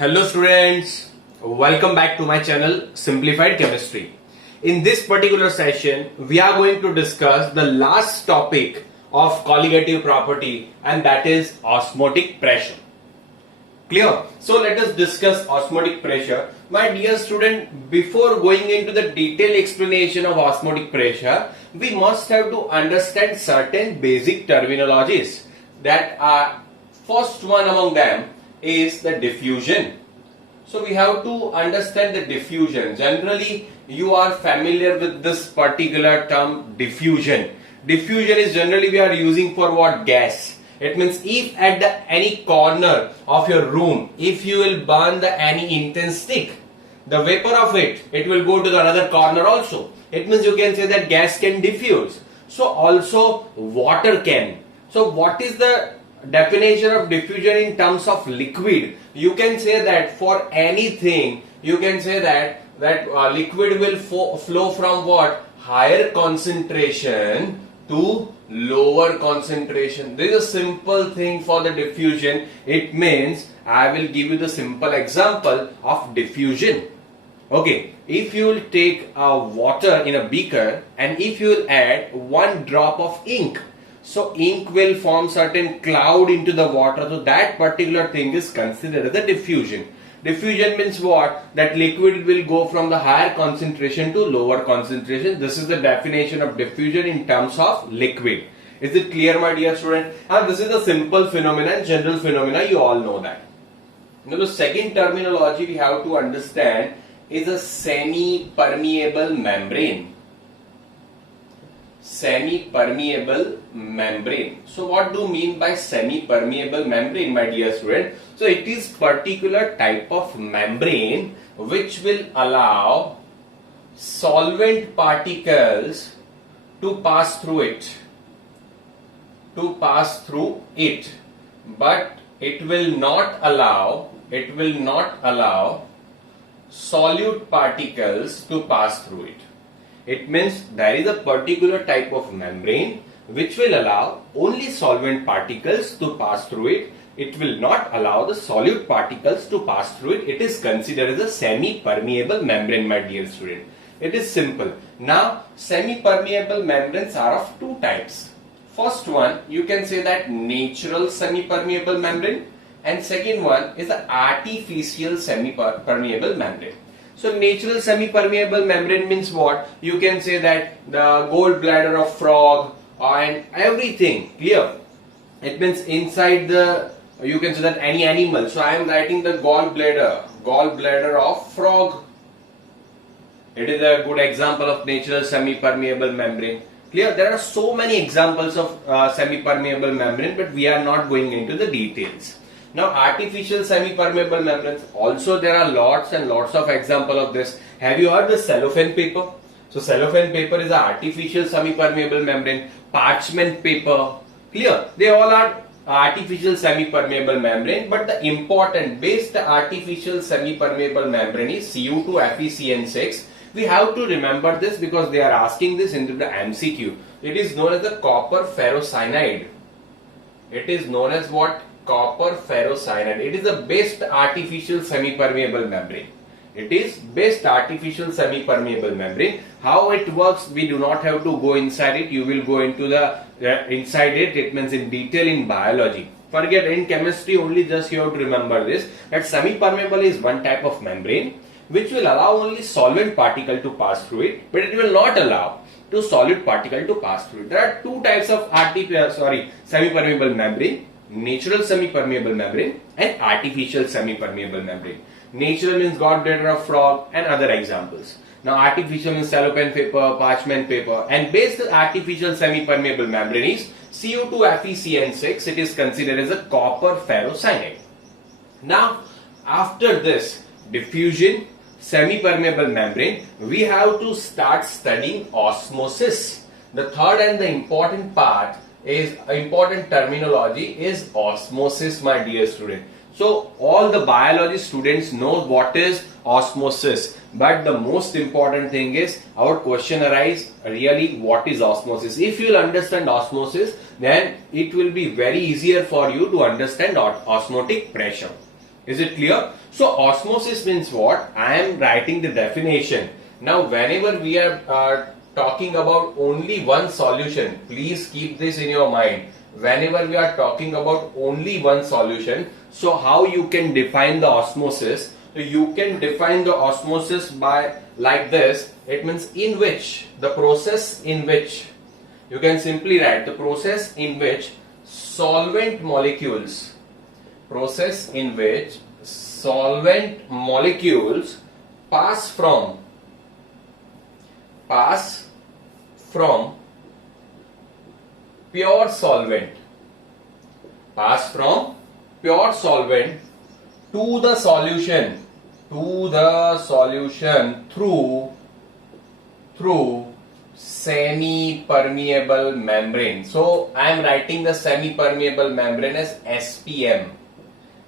Hello students, welcome back to my channel Simplified Chemistry. In this particular session, we are going to discuss the last topic of colligative property, and that is osmotic pressure. Clear? So let us discuss osmotic pressure. My dear student, before going into the detailed explanation of osmotic pressure, we must have to understand certain basic terminologies. That are first one among them is the diffusion. So we have to understand the diffusion. Generally, you are familiar with this particular term diffusion. Diffusion is generally we are using for what? Gas. It means if at any corner of your room, if you will burn any incense stick, the vapor of it will go to the another corner also. It means you can say that gas can diffuse. So also water can. So what is the definition of diffusion in terms of liquid? You can say that for anything, you can say that liquid will flow from what? Higher concentration to lower concentration. This is a simple thing for the diffusion. It means, I will give you the simple example of diffusion. Okay, if you will take water in a beaker and if you will add one drop of ink, so ink will form certain cloud into the water. So that particular thing is considered as a diffusion. Diffusion means what? That liquid will go from the higher concentration to lower concentration. This is the definition of diffusion in terms of liquid. Is it clear, my dear student? And this is a simple phenomenon, general phenomena, you all know that. Now the second terminology we have to understand is a semi-permeable membrane. Semi-permeable membrane. So what do you mean by semi-permeable membrane, my dear student? So it is particular type of membrane which will allow solvent particles to pass through it. But it will not allow solute particles to pass through it. It means there is a particular type of membrane which will allow only solvent particles to pass through it. It will not allow the solute particles to pass through it. It is considered as a semi-permeable membrane, my dear student. It is simple. Now, semi-permeable membranes are of two types. First one, you can say that natural semi-permeable membrane, and second one is the artificial semi-permeable membrane. So natural semi-permeable membrane means what? You can say that the gallbladder of frog and everything. Clear? It means inside the, you can say that any animal. So I am writing the gallbladder of frog. It is a good example of natural semi-permeable membrane. Clear? There are so many examples of semi-permeable membrane, but we are not going into the details. Now artificial semi-permeable membranes, also there are lots and lots of examples of this. Have you heard the cellophane paper? So cellophane paper is an artificial semi-permeable membrane. Parchment paper, clear? They all are artificial semi-permeable membrane, but the important base artificial semi-permeable membrane is Cu2FeCN6. We have to remember this because they are asking this into the MCQ. It is known as the copper ferrocyanide. It is known as what? Copper ferrocyanide. It is the best artificial semi-permeable membrane. It is best artificial semi-permeable membrane. How it works, we do not have to go inside it. You will go into the inside it. It means in detail in biology. Forget in chemistry only. Just you have to remember this. That semi-permeable is one type of membrane which will allow only solvent particle to pass through it, but it will not allow to solid particle to pass through it. There are two types of semi-permeable membrane. Natural semi-permeable membrane and artificial semi-permeable membrane. Natural means gallbladder of frog and other examples. Now artificial means cellophane paper, parchment paper, and base artificial semi-permeable membrane is Cu2FeCN6. It is considered as a copper ferrocyanide. Now after this diffusion, semi-permeable membrane, we have to start studying osmosis. The third and the important part is important terminology is osmosis, my dear student. So all the biology students know what is osmosis, but the most important thing is our question arise really what is osmosis. If you will understand osmosis, then it will be very easier for you to understand osmotic pressure. Is it clear? So osmosis means what? I am writing the definition. Now whenever we are talking about only one solution, please keep this in your mind. Whenever we are talking about only one solution, so how you can define the osmosis? So you can define the osmosis by like this. It means in which, the process in which, you can simply write the process in which solvent molecules, process in which solvent molecules pass from pure solvent, pass from pure solvent to the solution through semi-permeable membrane. So I am writing the semi-permeable membrane as SPM.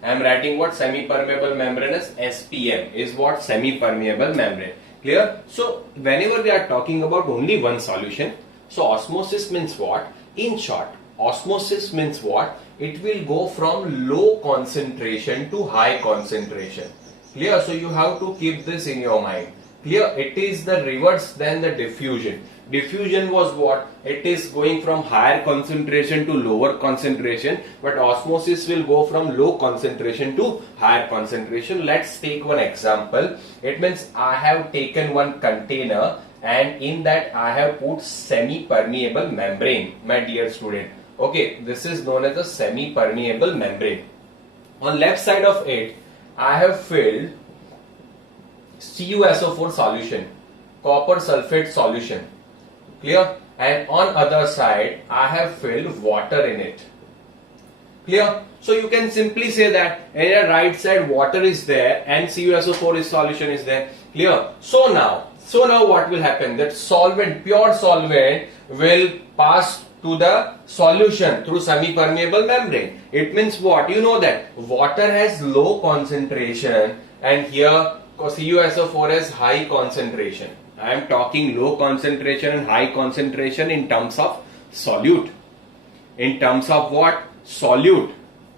I am writing what? Semi-permeable membrane as SPM is what? Semi-permeable membrane. Clear? So whenever we are talking about only one solution, so osmosis means what? In short, osmosis means what? It will go from low concentration to high concentration. Clear? So you have to keep this in your mind. Clear? It is the reverse than the diffusion. Diffusion was what? It is going from higher concentration to lower concentration, but osmosis will go from low concentration to higher concentration. Let's take one example. It means I have taken one container and in that I have put semi-permeable membrane, my dear student. Okay, this is known as a semi-permeable membrane. On left side of it, I have filled CuSO4 solution, copper sulfate solution. Clear? And on other side, I have filled water in it. Clear? So you can simply say that in the right side water is there and CuSO4 solution is there. Clear? So now what will happen? That solvent, pure solvent will pass to the solution through semi-permeable membrane. It means what? You know that water has low concentration and here CuSO4 has high concentration. I am talking low concentration and high concentration in terms of solute. In terms of what? Solute.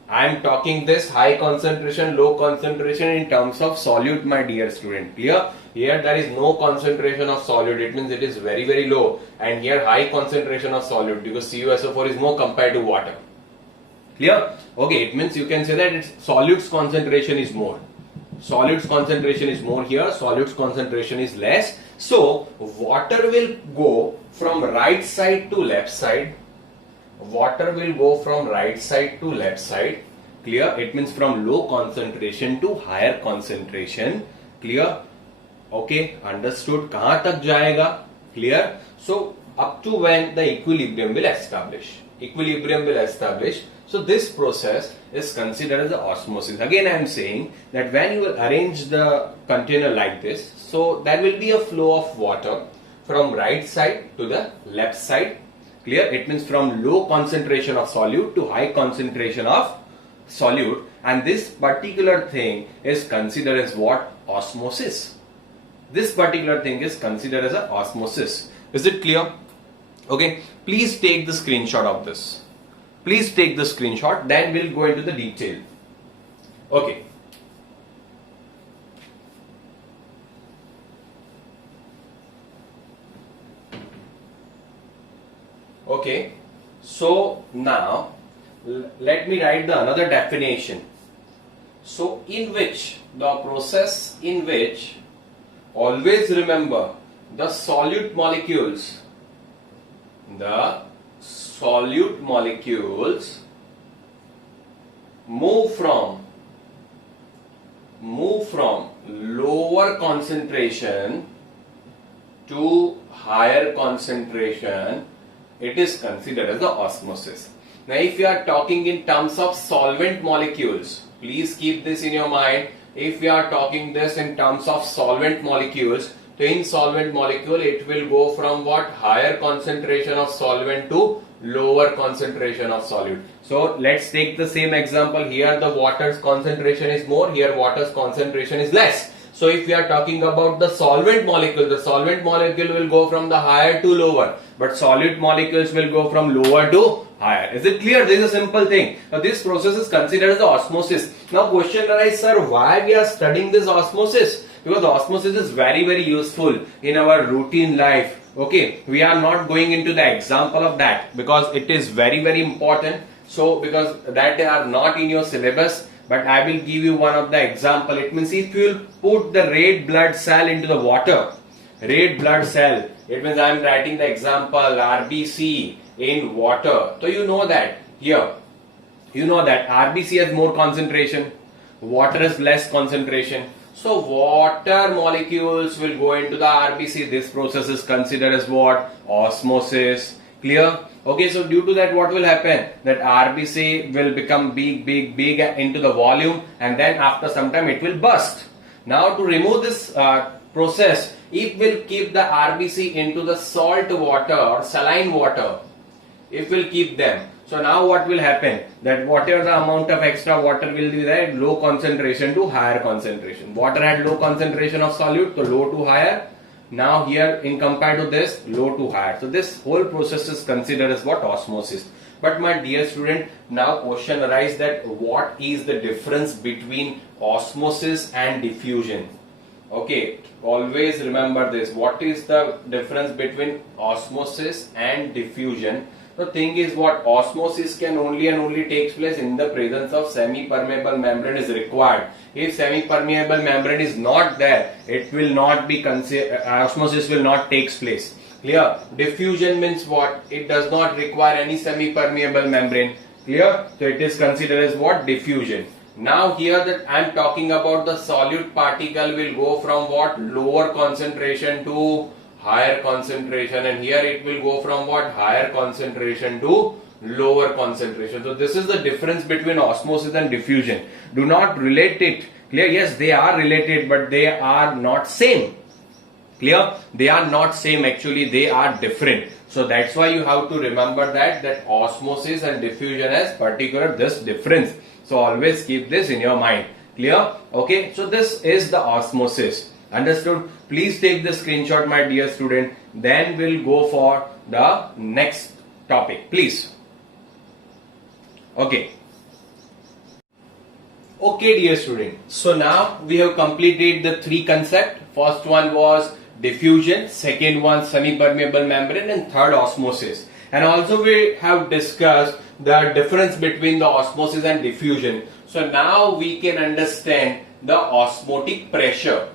I am talking this high concentration, low concentration in terms of solute, my dear student. Clear? Here there is no concentration of solute. It means it is very, very low. And here high concentration of solute because CuSO4 is more compared to water. Clear? Okay, it means you can say that its solute's concentration is more. Solute's concentration is more here, solute's concentration is less. So water will go from right side to left side. Water will go from right side to left side. Clear? It means from low concentration to higher concentration. Clear? Okay, understood. Kahan tak jayega? Clear? So up to when the equilibrium will establish. Equilibrium will establish. So this process is considered as the osmosis. Again, I am saying that when you will arrange the container like this, so there will be a flow of water from right side to the left side. Clear? It means from low concentration of solute to high concentration of solute, and this particular thing is considered as what? Osmosis. This particular thing is considered as an osmosis. Is it clear? Okay, please take the screenshot of this. Please take the screenshot, then we'll go into the detail. Okay. Okay, so now let me write the another definition. So in which, the process in which, always remember the solute molecules move from lower concentration to higher concentration. It is considered as the osmosis. Now if you are talking in terms of solvent molecules, please keep this in your mind. If we are talking this in terms of solvent molecules, so in solvent molecule it will go from what? Higher concentration of solvent to lower concentration of solute. So let's take the same example. Here the water's concentration is more, here water's concentration is less. So if we are talking about the solvent molecule will go from the higher to lower, but solute molecules will go from lower to higher. Is it clear? This is a simple thing. Now this process is considered as osmosis. Now question arises, sir, why we are studying this osmosis? Because osmosis is very useful in our routine life. Okay, we are not going into the example of that because it is very important. So because that are not in your syllabus, but I will give you one of the example. It means if you will put the red blood cell into the water, red blood cell, it means I am writing the example RBC in water. So you know that here, you know that RBC has more concentration, water has less concentration. So water molecules will go into the RBC. This process is considered as what? Osmosis. Clear? Okay, so due to that what will happen? That RBC will become big into the volume, and then after some time it will burst. Now to remove this process, if we'll keep the RBC into the salt water or saline water, if we'll keep them, so now what will happen? That whatever the amount of extra water will be there, low concentration to higher concentration. Water had low concentration of solute, so low to higher. Now here in compared to this, low to higher. So this whole process is considered as what? Osmosis. But my dear student, now question arises that what is the difference between osmosis and diffusion? Okay, always remember this. What is the difference between osmosis and diffusion? The thing is what? Osmosis can only and only takes place in the presence of semi-permeable membrane is required. If semi-permeable membrane is not there, it will not be osmosis will not takes place. Clear? Diffusion means what? It does not require any semi-permeable membrane. Clear? So it is considered as what? Diffusion. Now here that I am talking about the solute particle will go from what? Lower concentration to higher concentration, and here it will go from what? Higher concentration to lower concentration. So this is the difference between osmosis and diffusion. Do not relate it. Clear? Yes, they are related, but they are not same. Clear? They are not same, actually they are different. So that's why you have to remember that osmosis and diffusion has particular this difference. So always keep this in your mind. Clear? Okay, so this is the osmosis. Understood? Please take the screenshot, my dear student. Then we'll go for the next topic. Please. Okay. Okay, dear student. So now we have completed the three concepts. First one was diffusion, second one semi-permeable membrane, and third osmosis. And also we have discussed the difference between the osmosis and diffusion. So now we can understand the osmotic pressure.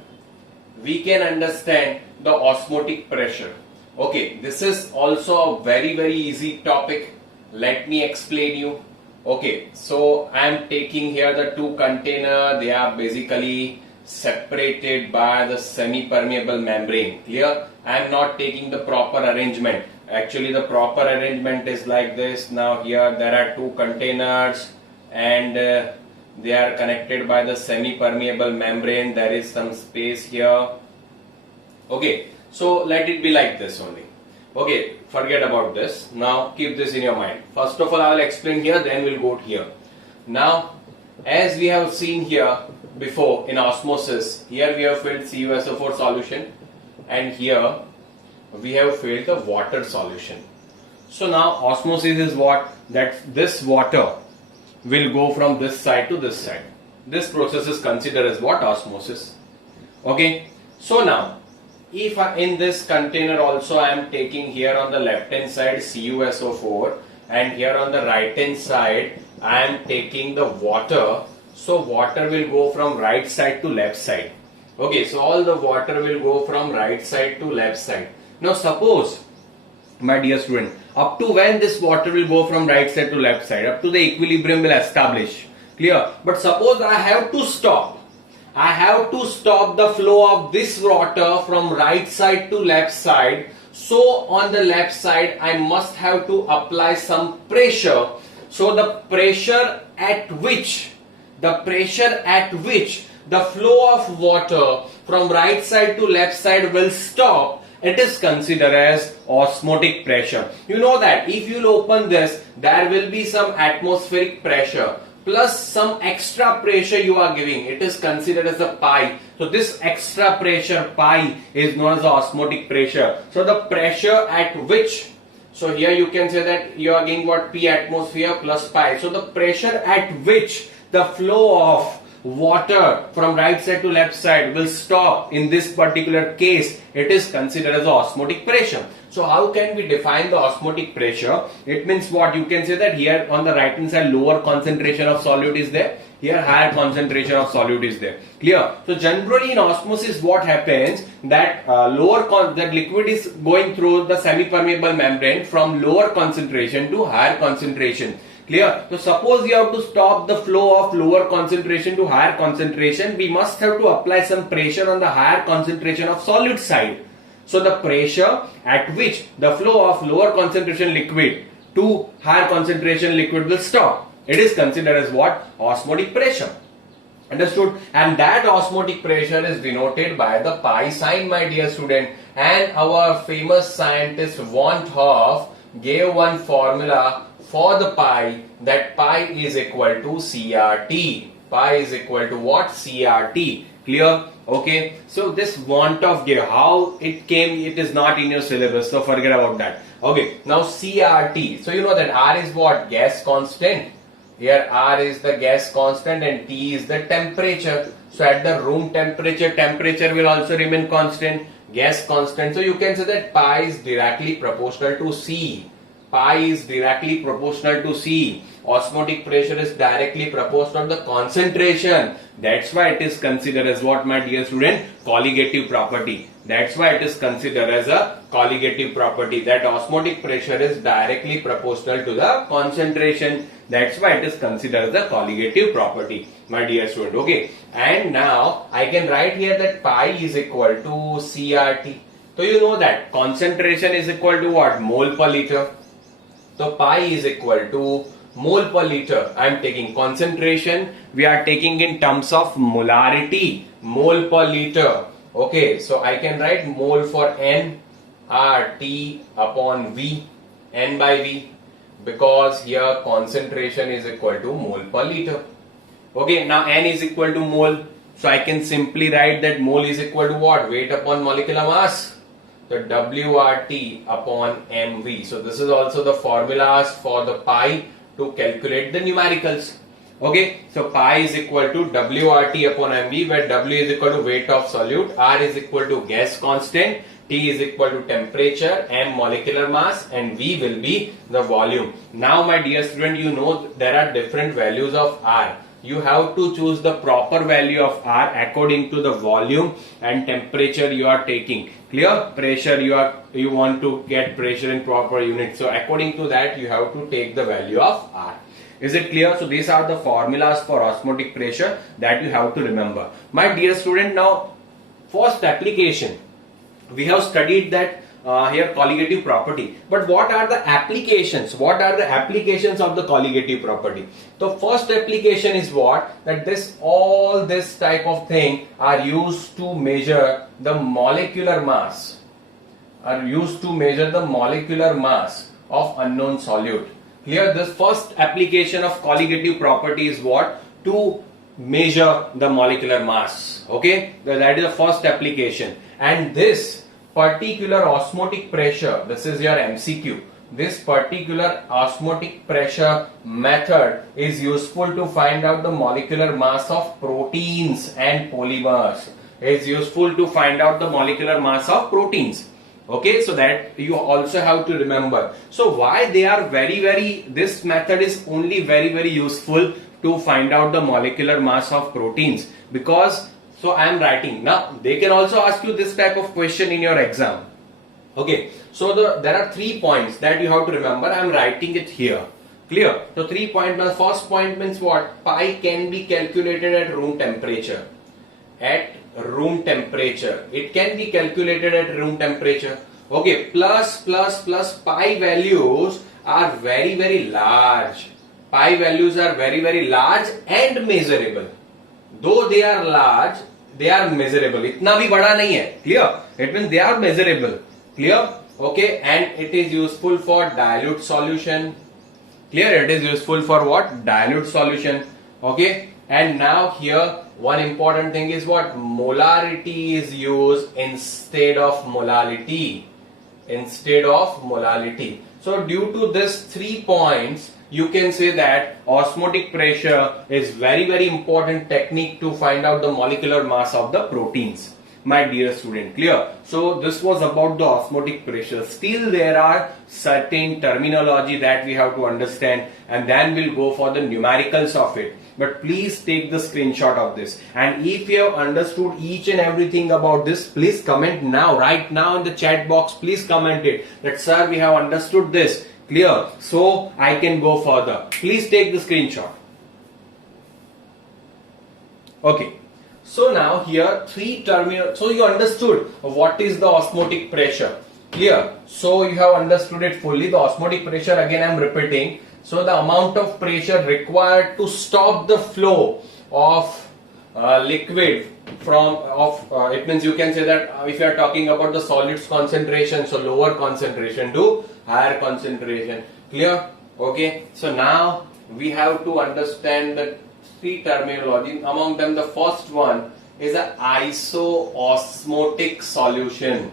We can understand the osmotic pressure. Okay, this is also a very easy topic. Let me explain you. Okay, so I am taking here the two container. They are basically separated by the semi-permeable membrane. Clear? I am not taking the proper arrangement. Actually the proper arrangement is like this. Now here there are two containers, and they are connected by the semi-permeable membrane. There is some space here. Okay, so let it be like this only. Okay, forget about this. Now keep this in your mind. First of all, I will explain here, then we'll go here. Now, as we have seen here before in osmosis, here we have filled CuSO4 solution, and here we have filled the water solution. So now osmosis is what? That this water will go from this side to this side. This process is considered as what? Osmosis. Okay, so now if in this container also I am taking here on the left hand side CuSO4, and here on the right hand side I am taking the water. So water will go from right side to left side. Okay, so all the water will go from right side to left side. Now suppose, my dear student, up to when this water will go from right side to left side? Up to the equilibrium will establish. Clear? But suppose I have to stop. I have to stop the flow of this water from right side to left side. So on the left side I must have to apply some pressure. So the pressure at which the flow of water from right side to left side will stop, it is considered as osmotic pressure. You know that if you open this, there will be some atmospheric pressure plus some extra pressure you are giving. It is considered as a pi. So this extra pressure pi is known as the osmotic pressure. So the pressure at which So here you can say that you are getting what, P atmosphere plus pi. So the pressure at which the flow of water from right side to left side will stop in this particular case, it is considered as the osmotic pressure. So how can we define the osmotic pressure? It means what? You can say that here on the right hand side lower concentration of solute is there, here higher concentration of solute is there. Clear? So generally in osmosis what happens, that that liquid is going through the semi-permeable membrane from lower concentration to higher concentration. Clear? So suppose you have to stop the flow of lower concentration to higher concentration, we must have to apply some pressure on the higher concentration of solute side. So the pressure at which the flow of lower concentration liquid to higher concentration liquid will stop, it is considered as what? Osmotic pressure. Understood? And that osmotic pressure is denoted by the pi sign, my dear student. And our famous scientist Van 't Hoff gave one formula for the pi, that pi is equal to CRT. Pi is equal to what? CRT. Clear? Okay. So this Van 't Hoff gave, how it came, it is not in your syllabus, so forget about that. Okay. Now CRT. So you know that R is what? Gas constant. Here R is the gas constant and T is the temperature. So at the room temperature, temperature will also remain constant, gas constant. So you can say that pi is directly proportional to C. Pi is directly proportional to C. Osmotic pressure is directly proportional to the concentration. That's why it is considered as what, my dear student? Colligative property. That's why it is considered as a colligative property. That osmotic pressure is directly proportional to the concentration. That's why it is considered as a colligative property, my dear student. Okay. And now I can write here that pi is equal to CRT. So you know that concentration is equal to what? Mole per liter. So pi is equal to mole per liter. I am taking concentration. We are taking in terms of molarity. Mole per liter. Okay. So I can write mole for N RT upon V. N by V. Because here concentration is equal to mole per liter. Okay. Now N is equal to mole. So I can simply write that mole is equal to what? Weight upon molecular mass. The WRT upon MV. So this is also the formulas for the pi to calculate the numericals. Okay, so pi is equal to WRT upon MV, where W is equal to weight of solute, R is equal to gas constant, T is equal to temperature, M molecular mass, and V will be the volume. Now my dear student, you know there are different values of R. You have to choose the proper value of R according to the volume and temperature you are taking. Clear? Pressure, you want to get pressure in proper unit. So according to that you have to take the value of R. Is it clear? So these are the formulas for osmotic pressure that you have to remember. My dear student, now first application. We have studied that here colligative property, but what are the applications? What are the applications of the colligative property? The first application is what? That all this type of thing are used to measure the molecular mass. Are used to measure the molecular mass of unknown solute. Here, the first application of colligative property is what? To measure the molecular mass. Okay, that is the first application, and this particular osmotic pressure, this is your MCQ. This particular osmotic pressure method is useful to find out the molecular mass of proteins and polymers. It is useful to find out the molecular mass of proteins. Okay, so that you also have to remember. So why they are this method is only very useful to find out the molecular mass of proteins, because so I am writing. Now they can also ask you this type of question in your exam. Okay, so there are 3 points that you have to remember. I am writing it here. Clear? So 3 points. The first point means what? Pi can be calculated at room temperature. At room temperature, it can be calculated at room temperature. Okay, plus pi values are very large. Pi values are very large and measurable. Though they are large, they are measurable. इतना भी बड़ा नहीं है. Clear? It means they are measurable. Clear? Okay, and it is useful for dilute solution. Clear? It is useful for what? Dilute solution. Okay, and now here one important thing is what? Molarity is used instead of molality. instead of molality. So due to this 3 points, you can say that osmotic pressure is very important technique to find out the molecular mass of the proteins. My dear student, clear? So this was about the osmotic pressure. Still there are certain terminology that we have to understand, and then we'll go for the numericals of it. But please take the screenshot of this, and if you have understood each and everything about this, please comment now, right now in the chat box. Please comment it that sir, we have understood this, clear, so I can go further. Please take the screenshot. Okay, so now here three terminal. So you understood what is the osmotic pressure, clear? So you have understood it fully. The osmotic pressure, again I am repeating, so the amount of pressure required to stop the flow of liquid from it means you can say that if you are talking about the solids concentration, so lower concentration to higher concentration, clear? Okay, so now we have to understand the three terminology. Among them, the first one is an isoosmotic solution.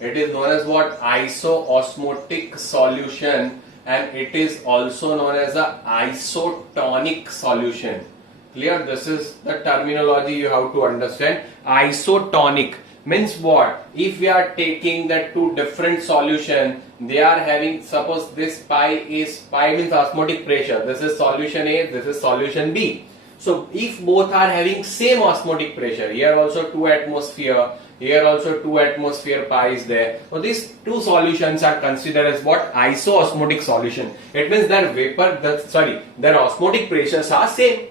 It is known as what? Isoosmotic solution, and it is also known as a isotonic solution. Clear? This is the terminology you have to understand. Isotonic means what? If we are taking the two different solution, they are having, suppose this pi means osmotic pressure. This is solution A, this is solution B. So if both are having same osmotic pressure, here also 2 atmosphere, here also 2 atmosphere, pi is there. So these two solutions are considered as what? Isoosmotic solution. It means their their osmotic pressures are same.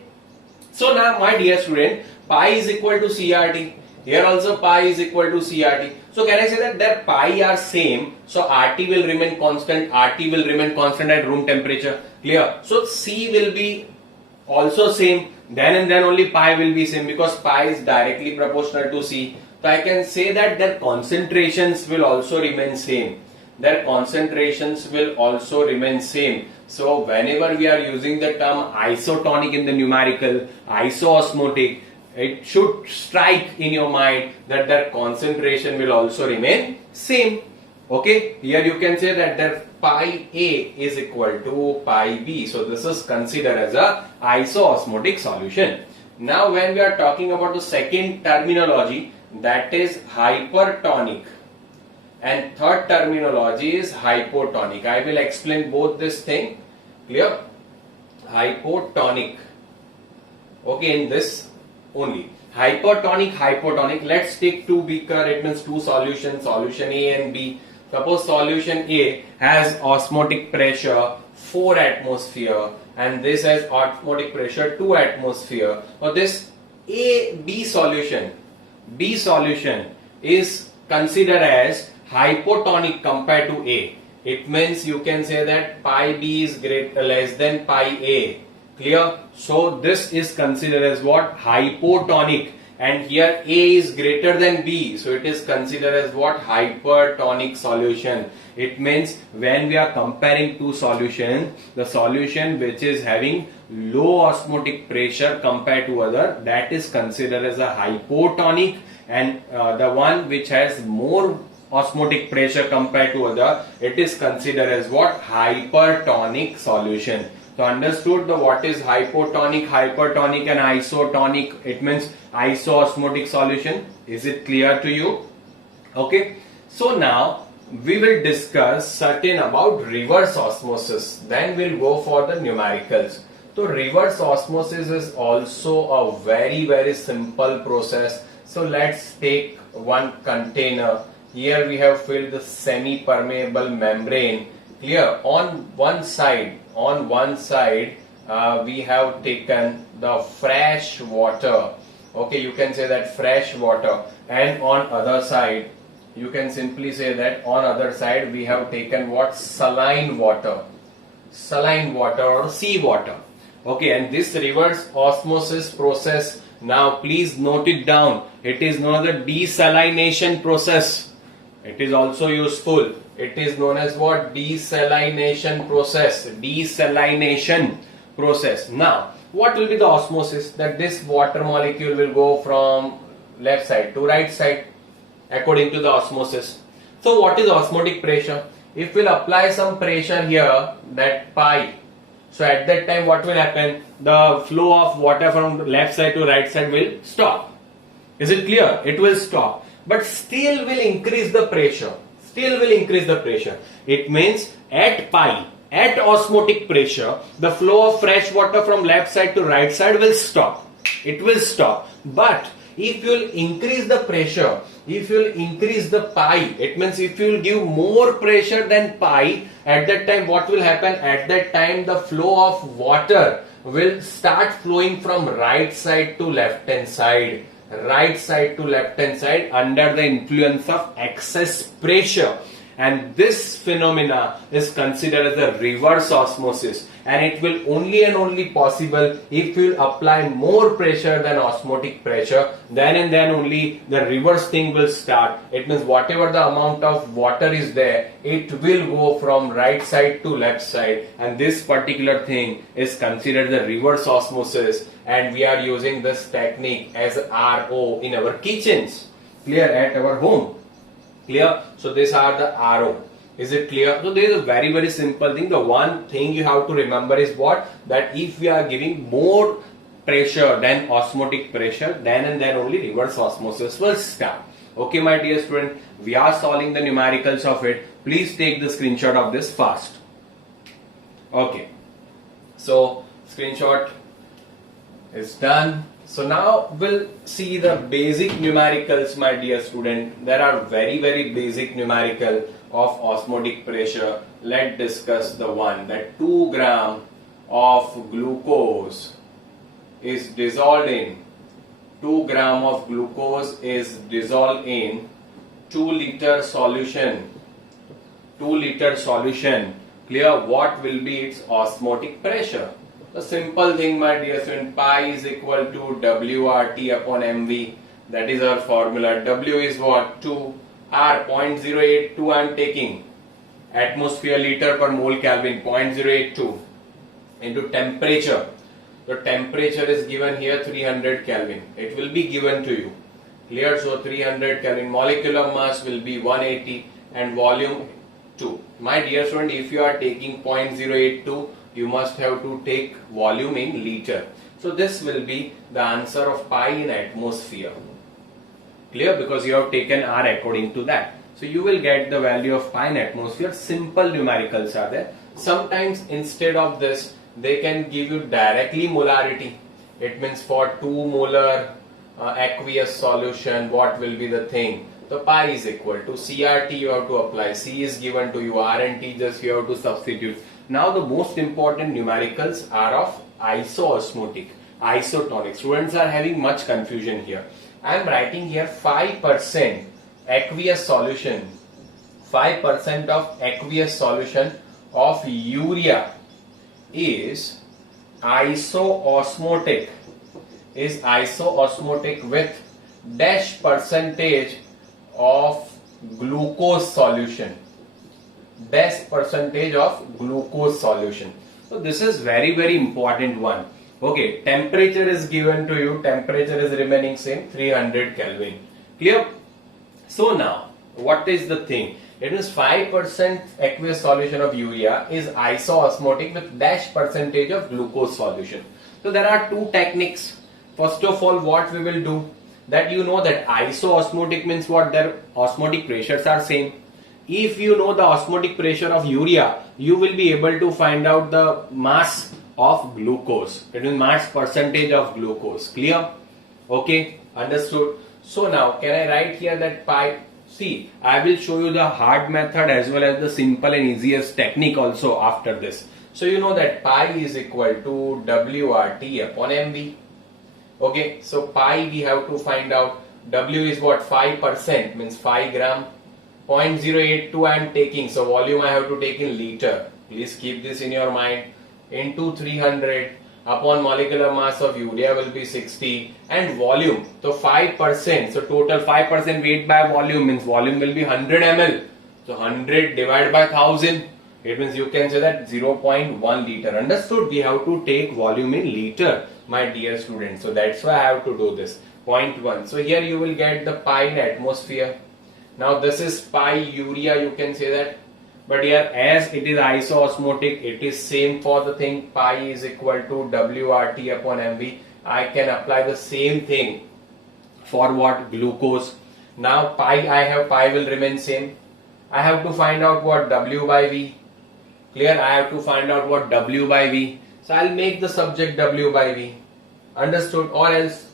So now my dear student, pi is equal to CRT. Here also pi is equal to CRT. So can I say that their pi are same? So RT will remain constant. RT will remain constant at room temperature. Clear? So C will be also same. Then and then only pi will be same, because pi is directly proportional to C. So I can say that their concentrations will also remain same. Their concentrations will also remain same. So whenever we are using the term isotonic in the numerical, isoosmotic, it should strike in your mind that their concentration will also remain same. Okay, here you can say that their pi A is equal to pi B. So this is considered as a isoosmotic solution. Now when we are talking about the second terminology, that is hypertonic, and third terminology is hypotonic. I will explain both this thing. Clear? Hypotonic. Okay, in this only. Hypertonic. Let's take two beaker. It means two solutions, solution A and B. Suppose solution A has osmotic pressure 4 atmosphere and this has osmotic pressure 2 atmosphere. Now this B solution is considered as hypotonic compared to A. It means you can say that pi B is less than pi A. Clear? So this is considered as what? Hypotonic. And here A is greater than B, so it is considered as what? Hypertonic solution. It means when we are comparing two solutions, the solution which is having low osmotic pressure compared to other, that is considered as a hypotonic, and the one which has more osmotic pressure compared to other, it is considered as what? Hypertonic solution. So understood the what is hypotonic, hypertonic and isotonic. It means isoosmotic solution. Is it clear to you? Okay. So now we will discuss certain about reverse osmosis. Then we'll go for the numericals. So reverse osmosis is also a very simple process. So let's take one container. Here we have filled the semi-permeable membrane. Clear? On one side we have taken the fresh water. Okay, you can say that fresh water, and on other side you can simply say that on other side we have taken what? Saline water or sea water. Okay, and this reverse osmosis process, now please note it down, it is known as the desalination process. It is also useful. It is known as what? Desalination process. Now, what will be the osmosis? That this water molecule will go from left side to right side according to the osmosis. So what is osmotic pressure? If we'll apply some pressure here, that pi, so at that time what will happen? The flow of water from left side to right side will stop. Is it clear? It will stop, but still will increase the pressure. Still will increase the pressure. It means at pi, at osmotic pressure, the flow of fresh water from left side to right side will stop. It will stop. But if you will increase the pressure, if you will increase the pi, it means if you will give more pressure than pi, at that time what will happen? At that time the flow of water will start flowing from right side to left hand side. Right side to left hand side under the influence of excess pressure, and this phenomena is considered as a reverse osmosis, and it will only and only possible if you apply more pressure than osmotic pressure. Then and then only the reverse thing will start. It means whatever the amount of water is there, it will go from right side to left side, and this particular thing is considered the reverse osmosis, and we are using this technique as RO in our kitchens. Clear? At our home. Clear? So these are the RO. Is it clear? So there is a very simple thing. The one thing you have to remember is what? That if we are giving more pressure than osmotic pressure, then and then only reverse osmosis will start. Okay, my dear student, we are solving the numericals of it. Please take the screenshot of this fast. Okay. So screenshot is done. So now we'll see the basic numericals, my dear student. There are very basic numerical of osmotic pressure. Let's discuss the one that 2 gram of glucose is dissolved in 2 gram of glucose is dissolved in 2 liter solution. 2 liter solution. Clear? What will be its osmotic pressure? The simple thing, my dear student, pi is equal to WRT upon MV. That is our formula. W is what? 2. R 0.082 I am taking. Atmosphere liter per mole Kelvin 0.082 into temperature. The temperature is given here 300 Kelvin. It will be given to you. Clear? So 300 Kelvin. Molecular mass will be 180 and volume 2. My dear student, if you are taking 0.082, you must have to take volume in liter. So this will be the answer of pi in atmosphere. Clear? Because you have taken R according to that. So you will get the value of pi in atmosphere. Simple numericals are there. Sometimes instead of this, they can give you directly molarity. It means for 2 molar aqueous solution, what will be the thing? The pi is equal to CRT you have to apply. C is given to you. R and T just you have to substitute. Now the most important numericals are of isoosmotic, isotonic. Students are having much confusion here. I am writing here 5% aqueous solution. 5% of aqueous solution of urea is isoosmotic. Is isoosmotic with dash percentage of glucose solution. Dash percentage of glucose solution. So this is very important one. Okay, temperature is given to you. Temperature is remaining same, 300 Kelvin. Clear? So now, what is the thing? It is 5% aqueous solution of urea is isoosmotic with dash percentage of glucose solution. So there are two techniques. First of all, what we will do, that you know that isoosmotic means what? Their osmotic pressures are same. If you know the osmotic pressure of urea, you will be able to find out the mass of glucose. It is mass percentage of glucose. Clear? Okay, understood. So now, can I write here that pi? See, I will show you the hard method as well as the simple and easiest technique also after this. So you know that pi is equal to WRT upon MV. Okay, so pi we have to find out. W is what? 5% means 5 gram. 0.082 I am taking, so volume I have to take in liter. Please keep this in your mind. Into 300 upon molecular mass of urea will be 60 and volume. So 5%. So total 5% weight by volume means volume will be 100 ml. So 100 divided by 1000. It means you can say that 0.1 liter. Understood? We have to take volume in liter, my dear students. So that's why I have to do this. 0.1. So here you will get the pi in atmosphere. Now this is pi urea, you can say that. But here, as it is isoosmotic, it is same for the thing. Pi is equal to WRT upon MV. I can apply the same thing for what? Glucose. Now pi, I have pi will remain same. I have to find out what W by V. Clear? I have to find out what W by V. So I'll make the subject W by V. Understood? Or else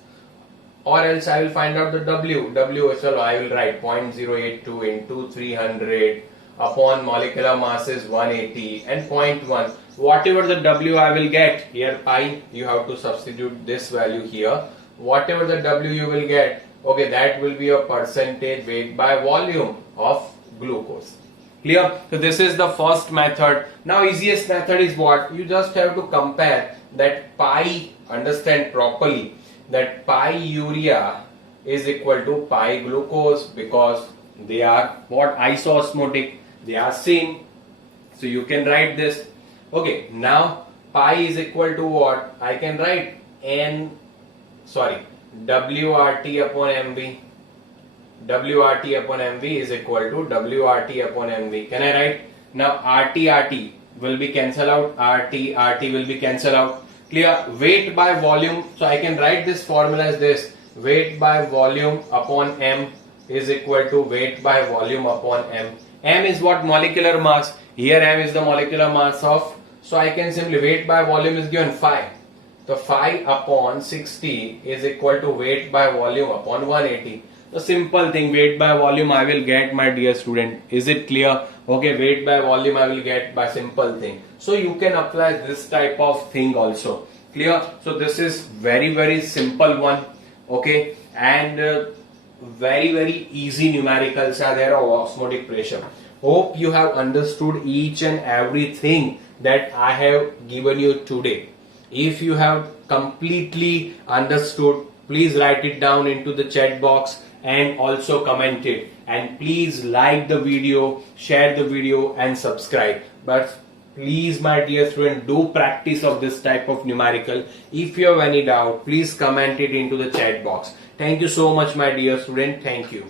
I will find out the W. So I will write 0.082 into 300 upon molecular mass is 180 and 0.1. Whatever the W I will get, here pi, you have to substitute this value here. Whatever the W you will get, okay, that will be a percentage weight by volume of glucose. Clear? So this is the first method. Now easiest method is what? You just have to compare that pi, understand properly, that pi urea is equal to pi glucose, because they are what? Isoosmotic. They are same. So you can write this. Okay, now pi is equal to what? I can write WRT upon MV. WRT upon MV is equal to WRT upon MV. Can I write? Now RT will be cancelled out. RT will be cancelled out. Clear? Weight by volume. So I can write this formula as this. Weight by volume upon M is equal to weight by volume upon M. M is what? Molecular mass. Here M is the molecular mass of. So I can simply, weight by volume is given 5. So 5 upon 60 is equal to weight by volume upon 180. The simple thing, weight by volume I will get, my dear student. Is it clear? Okay, weight by volume I will get by simple thing. So you can apply this type of thing also. Clear? So this is very simple one. Okay, and very easy numericals are there of osmotic pressure. Hope you have understood each and everything that I have given you today. If you have completely understood, please write it down into the chat box and also comment it. And please like the video, share the video and subscribe. But please, my dear student, do practice of this type of numerical. If you have any doubt, please comment it into the chat box. Thank you so much, my dear student. Thank you.